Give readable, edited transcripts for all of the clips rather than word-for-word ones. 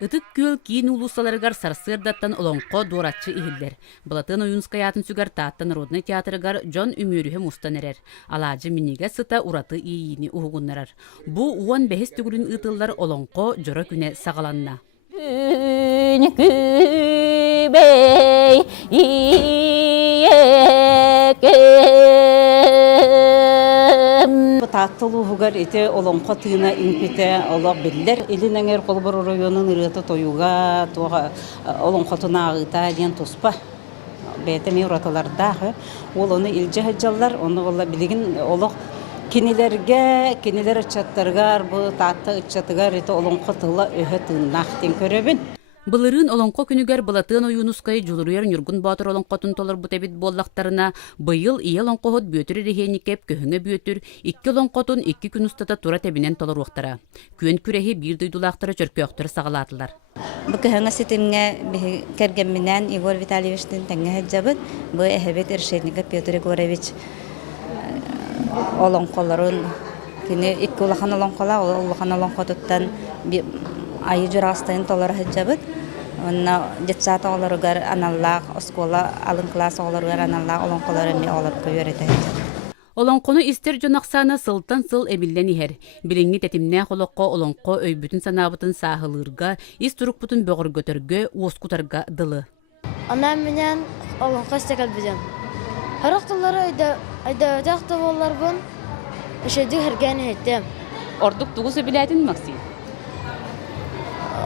Ытык күл киин улусаларыгар сарсырдаттан олонко дуоратчы ихиллер. Балатын оюнскаятын сүгер тааттан Народный театрыгар Джон Үмүрүхе мустан эрер. Алаажы миниге сыта ураты ийини уһугуннарар. Бу уон бэхис түгүрүн ытыллар олонко жоро күнэ сагаланна. Тааттылу хугар ите олонко тыына импите олог биллер. Илинеңер колбор районун ырыты тоюга, туга олонко тына агыта ден туспа. Бетеми ураталарда ол оны илже хаджаллар, оны олла билигин олог кинилер ачаттаргар, бу таатты ачаттыгар ите олонко тыла өһө тыыннахтен көрөбүн. Былырын олонко күнүгер балатын оюнускай жулуруяр нүргүн батыр олонкотун толор бутебит боллактарына быйыл ие олонкохот бүйөтүр эрехеникеп көһүңө бүйөтүр, 2 олонкотун 2 күн устата тура тебинен толор уктара. Күн күрехи бир дойдулактары чөркөктөр сагалатылар. Бу көһүңө ситимге керген менен Игорь Витальевичтин теңге хаджабыт, бу эхебет решетников Петр Егорович олонколорун кини 2 улахан олонкола, улахан олонкотуттан айы журастайын толар хаджабыт. Онна жетсата оларыгар аналлах, оскола алын класс оларыгар аналлах олонколарын олар көйөрете хаджабыт. Олонкону истер жонақсана сылтан сыл эбиллен ихер. Билинги тетимне холокко олонко өйбүтүн санабытын сахылырга, ис турукпутун бөгөр көтөргө, уоскутарга дылы. Ана менен олонко стекал бидем. Характылары айда жакты боллар бун. Эшеди хергени хеттем. Ордук тугусу билетин Максим.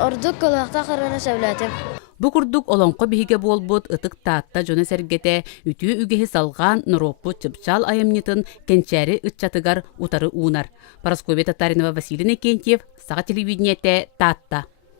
Ордук колакта карана сәүләтем. Бу курдук олонко биһиге болбут ытык таатта жона сергете үтүү үгеһи салган нороппу чыпчал айымнитын кенчәри ытчатыгар утары уунар. Парасковья Татаринова, Василий Никентьев, Сага телевидениете, Таатта.